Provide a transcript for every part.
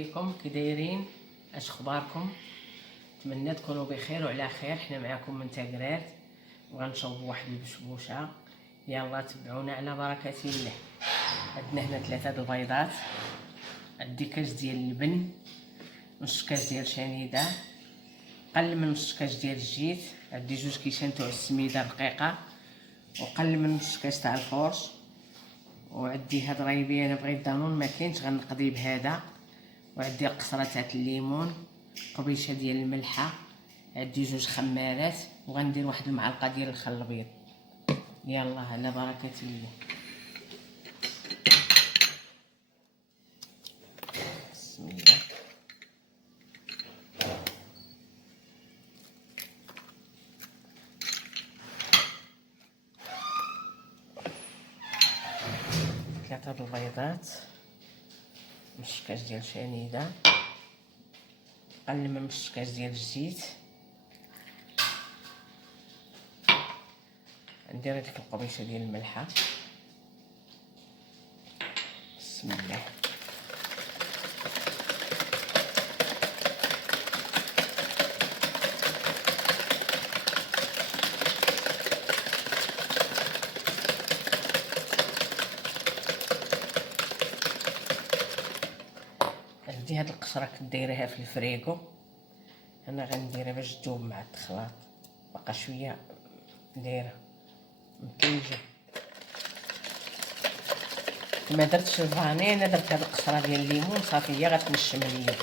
عليكم، كي دايرين؟ اش اخباركم؟ نتمنى تكونوا بخير وعلى خير. حنا معكم من تاكرات وغنشوفوا واحد البشبوشه. يلا تبعونا على بركه الله. عندنا هنا 3 البيضات، عندي كاس ديال اللبن، نص كاس ديال شنيده، قل من نص كاس ديال الزيت، عندي 2 كيسان تاع السميده رقيقه، وقل من نص كاس تاع الفورش، وعندي هاد رايبي انا بغيت دانون ما كاينش غنقضي بهذا، وعندي قصره تاع الليمون، قبيشه ديال الملحه، عندي 2 خمارات، وغندير واحد المعلقه ديال الخل الابيض. يلا على بركه الله. بسم الله. ثلاثه البيضات، نص كاس ديال شنيده، قل من نص كاس ديال الزيت، ندير هذيك القبيشه ديال الملحه. بسم الله. عندي هاد القشره كنت دايرها في الفريغو، انا غنديرها باش تذوب مع الخلاط، بقى شويه دايره مكينجه. ما درتش الفاني، انا درت هاد القشره ديال الليمون صافي هي غتنشم ليا،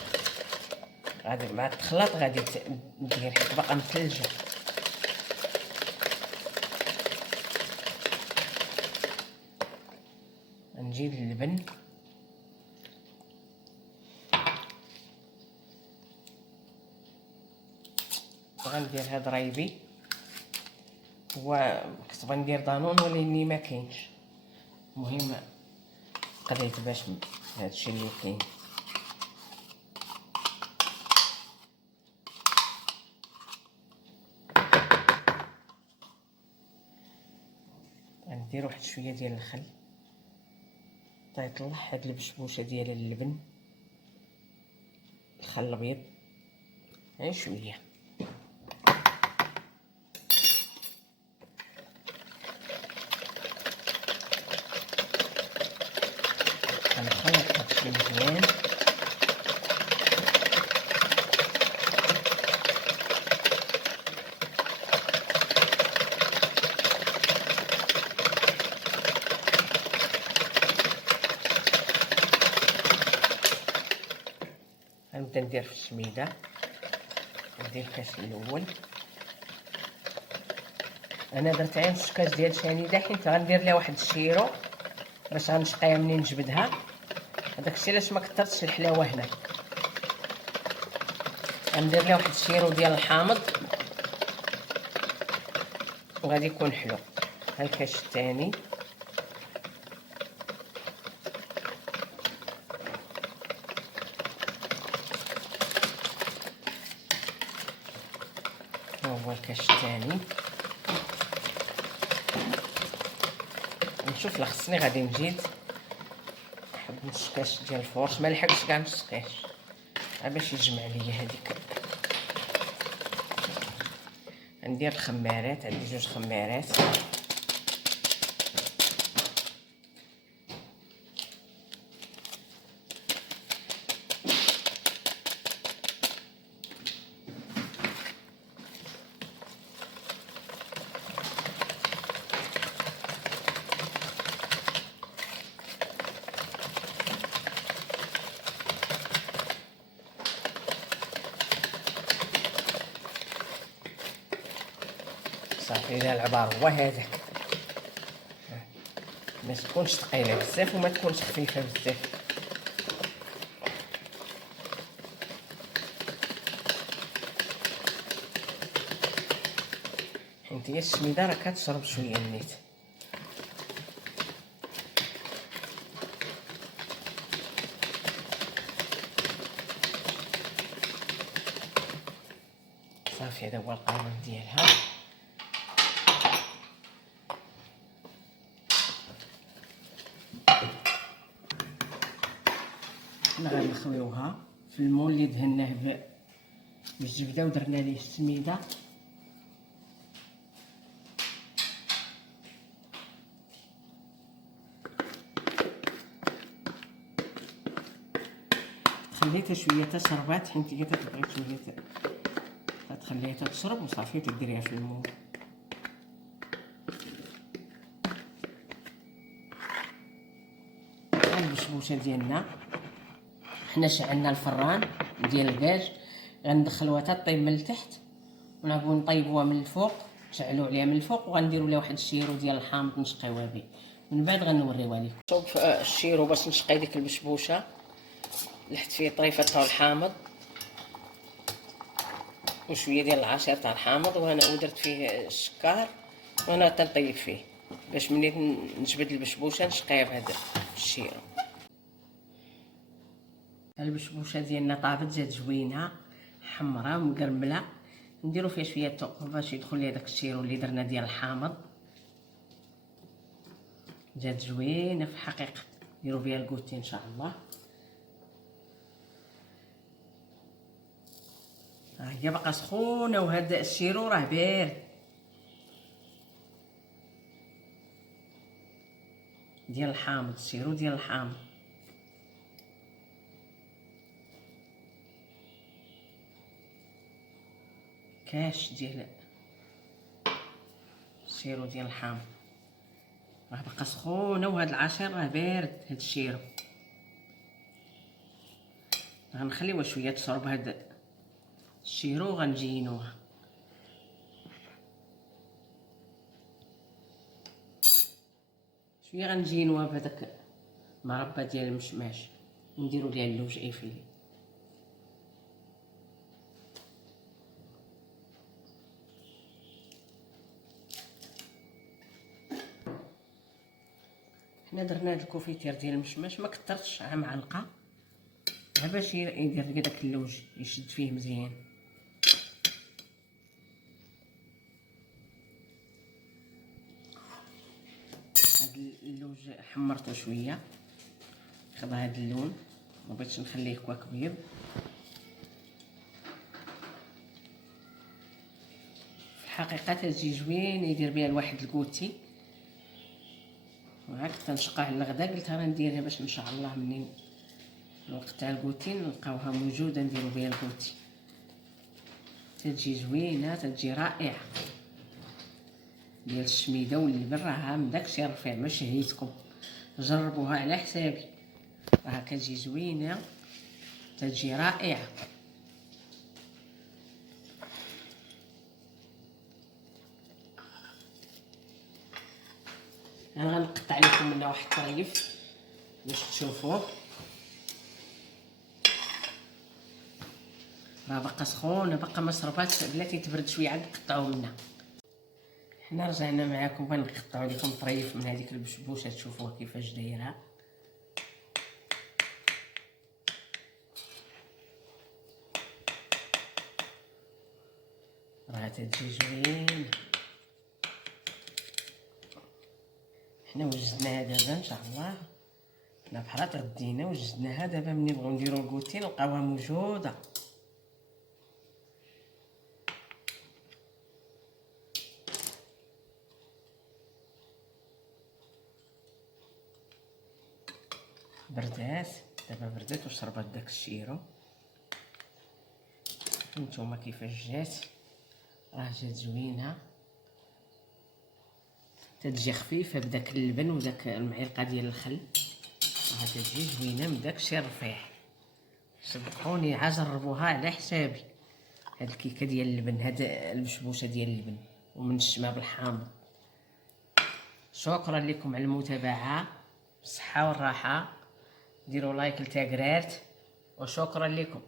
غادي مع الخلاط غادي ندير حيت باقا مثلجه. نجيب اللبن، غندير هاد رايبي، هو كنت غندير دانون ولكن ما كاينش، المهم قضيت باش هادشي اللي كاين. غندير واحد شويه ديال الخل حتى يطلع هاد البشبوشه ديال اللبن، الخل الابيض غير شويه. غنخلط هادشي مزيان، غنبدا ندير في السميده، ندير الكاس الاول. انا درت غير نص كاس ديال شنيده حيت غندير لها واحد الشيرو باش غنشقيها منين نجبدها، هذاك الشيء علاش ما كثرتش الحلاوه هنا. غندير لها واحد الشيرو ديال الحامض وغادي يكون حلو. ها الكاس الثاني، ها هو الكاس الثاني. نشوف لا خصني غادي نزيد واحد نص كاس ديال الفورش، ما لحقتش كاع نص كاس باش يجمع ليا هذيك. ندير الخمارات، عندي 2 خمارات، صافي. الا العبار هو هذاك، ما تكونش ثقيله بزاف وما تكونش خفيفه بزاف. حيت هي السميده راه كتشرب شويه النيت. صافي هذا هو القوام ديالها. حنا غنخويوها في المول اللي دهناه بالزبده ودرنا ليه السميده. خليتها شويه تشربات حيت هي تبغي شويه تخليها تشرب وصافي تديريها في المول. البشبوشه ديالنا حنا شعلنا الفران ديال الكاج، غندخلوها حتى طيب من التحت ونبغيو نطيبوها من الفوق، نشعلو عليها من الفوق وغنديروا لها واحد الشيرو ديال الحامض نشقيوها به، من بعد غنوريوها لكم. صوب الشيرو باش نشقي ديك البشبوشه، لحت فيه طريفه تاع الحامض وشويه ديال العصير تاع الحامض، ودرت فيه السكر وانا تنطيب فيه باش ملي نجبد البشبوشه نشقيها بهذا الشيرو. البشبوشه ديالنا طابت جات زوينه حمراء مقرمله، نديرو فيها شويه الثوم باش يدخل ليها داك الشيرو اللي درنا ديال الحامض. جات زوينه في الحقيقه، نديرو فيها الكوتي ان شاء الله. هي باقا سخونه وهذا الشيرو راه بارد ديال الحامض، الشيرو ديال الحامض. كاش ديال الشيرو ديال الحامض راه باقا سخونه، وهاد العصير راه بارد. هاد الشيرو غنخليوها شويه تشرب هاد الشيرو وغنجينوها. شويه غنجينوها بهداك المربى ديال المشماش ونديرو ليها اللوج ايفيلي. حنا درنا هاد الكوفيتير ديال المشماش ما كثرتش، معلقه غير باش يدير داك اللوج يشد فيه مزيان. هاد اللوج حمرته شويه خدا هاد اللون، ما بغيتش نخليه كواك بيض. في الحقيقه تجي زوين يدير بها الواحد الكوتي، وهاك تنشقى على الغدا قلت راه نديرها باش ان شاء الله منين الوقت تاع الكوتي نلقاوها موجوده نديرو بها الكوتي. تجي زوينه، تجي رائعه ديال الشميده واللبن، راها من داكشي رفيع ما شهيتكم، جربوها على حسابي، راه كتجي زوينه تجي رائعه. انا غنقطع لكم منها واحد الطريف باش تشوفوه، راه باقا سخونه باقا ما شرباتش، بلاتي تبرد شويه عاد نقطعو منها. حنا رجعنا معاكم غنقطعوا لكم طريف من هذيك البشبوشه تشوفوها كيفاش دايره. راه تجي زوين. حنا وجدناها دابا ان شاء الله، حنا بحال تغدينا وجدناها دابا ملي نبغيو نديرو الكوتي نلقاوها موجوده. بردات دابا، بردات وشربات داك الشيرو. نتوما كيفاش جات، راه جات زوينه، تتجي خفيفه بداك اللبن وداك المعلقه ديال الخل، راه تجي زوينه من داكشي الرفيع. صدقوني عا جربوها على حسابي. هاد الكيكه ديال اللبن، هاد البشبوشه ديال اللبن ومن الشمام بالحامض. شكرا لكم على المتابعه، بالصحه والراحه، ديروا لايك لتاكرارت وشكرا لكم.